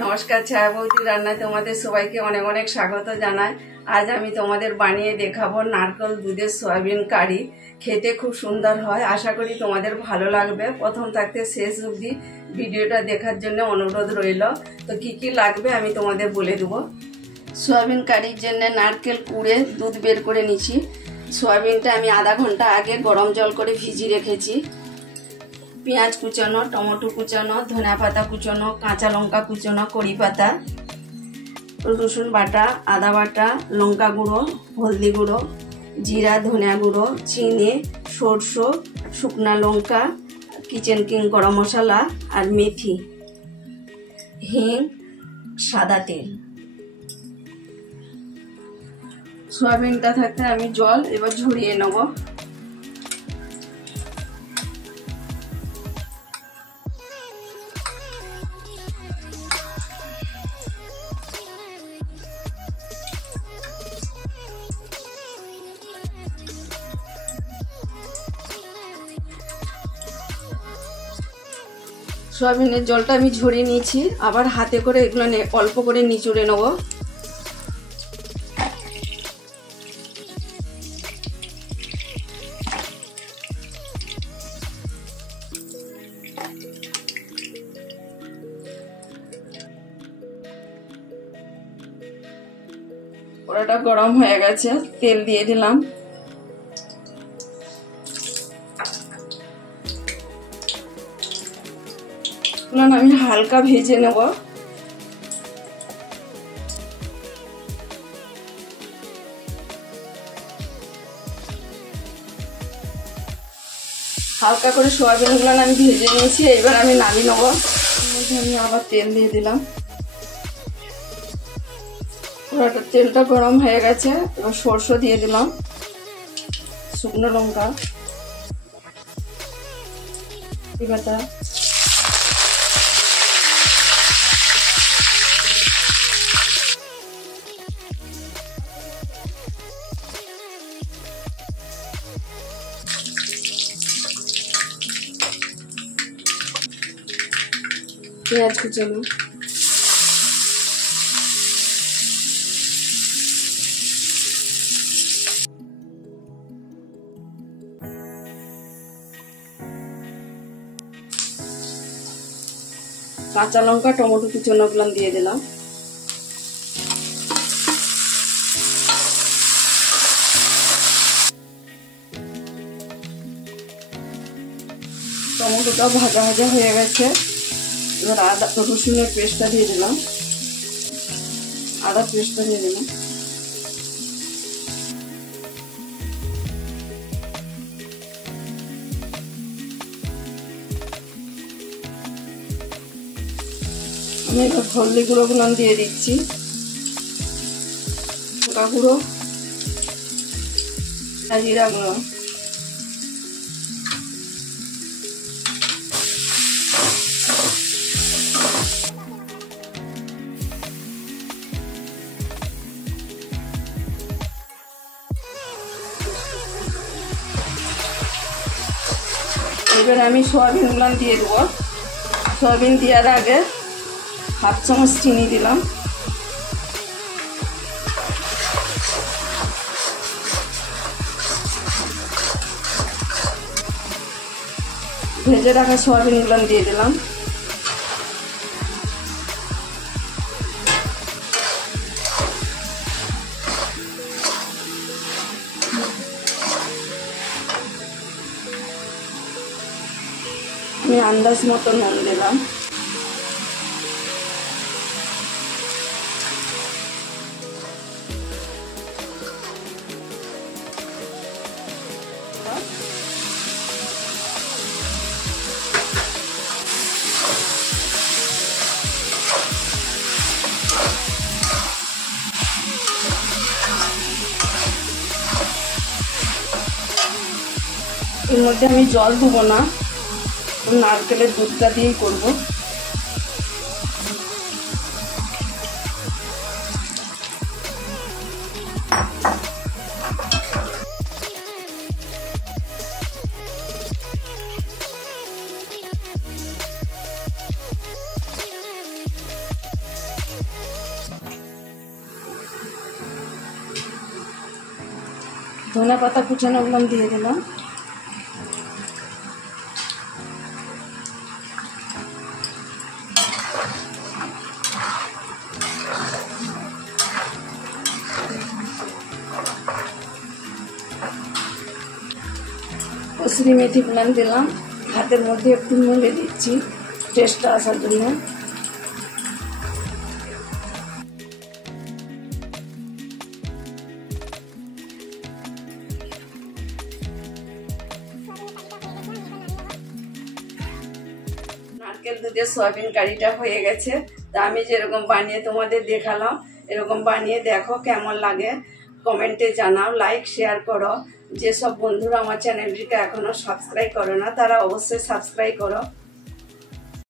নমস্কার, ছায়াবতী রান্নায় তোমাদের সবাইকে অনেক অনেক স্বাগত জানাই। আজ আমি তোমাদের বানিয়ে দেখাবো নারকেল দুধের সয়াবিন কারি। খেতে খুব সুন্দর হয়, আশা করি তোমাদের ভালো লাগবে। প্রথম থাকতে শেষ অবধি ভিডিওটা দেখার জন্য অনুরোধ রইল। তো কি কি লাগবে আমি তোমাদের বলে দেবো। সয়াবিন কারির জন্য নারকেল কুড়ে দুধ বের করে নিচ্ছি। সয়াবিনটা আমি আধা ঘন্টা আগে গরম জল করে ভিজিয়ে রেখেছি। পেঁয়াজ কুচানো, টমেটো কুচানো, ধনিয়া পাতা কুচানো, কাঁচা লঙ্কা কুচানো, কড়ি পাতা, রসুন বাটা, আদা বাটা, লঙ্কা গুঁড়ো, হলদি গুঁড়ো, জিরা, ধনিয়া গুঁড়ো, চিনি, সরষে, শুকনা লঙ্কা, কিচেন কিং গরম মশলা আর মেথি, হিং, সাদা তেল। সয়াবিনটা থাকতে আমি জল এবার ঝরিয়ে নেব। সয়াবিনের জলটা আমি ঝরিয়ে নিয়েছি, আবার হাতে করে এগুলো অল্প করে নিচড়ে নেব। কড়াটা গরম হয়ে গেছে, তেল দিয়ে দিলাম। আমি হালকা ভেজে নেব। হালকা করে সয়াবিন গুলো আমি ভেজে নিয়েছি, এবার আমি নামিয়ে নেব। আমি আবার তেল দিয়ে দিলাম। তেলটা গরম হয়ে গেছে, এবার সরষে দিয়ে দিলাম, শুকনো লঙ্কা, পাতা, পেঁয়াজ কুচানো, কাঁচা লঙ্কা, টমেটো কুচানো গুলো দিয়ে দিলাম। টমেটোটা ভাজা ভাজা হয়ে গেছে, এবার আদা রসুনের পেস্টটা দিয়ে দিলাম, আদা পেস্টটা দিয়ে দিলাম। আমি এবার হলদি গুঁড়ো গুলো দিয়ে দিচ্ছি, লঙ্কা গুঁড়ো, জিরা গুঁড়ো। এবার আমি সয়াবিন গুলো দিয়ে দেবো। সয়াবিন দেওয়ার আগে হাফ চামচ চিনি দিলাম। ভেজে রাখা সয়াবিন গুলো দিয়ে দিলাম। আমি আন্দাজ মতো নুন দিলাম। এর মধ্যে আমি জল দেবো না, নারকেলের দুধটা দিয়েই করবো। ধনে পাতা কুচানোগুলো দিয়ে দিলাম। কসুরি মেথি গুলান দিলাম, হাতের মধ্যে একটু মুড়ে দিচ্ছি টেস্টটা আসার জন্য। নারকেল দুধের সয়াবিন কারিটা হয়ে গেছে। তা আমি যেরকম বানিয়ে তোমাদের দেখালাম এরকম বানিয়ে দেখো, কেমন লাগে কমেন্টে জানাও, লাইক শেয়ার করো। যেসব বন্ধুরা আমার চ্যানেলটিকে এখনো সাবস্ক্রাইব করো না তারা অবশ্যই সাবস্ক্রাইব করো।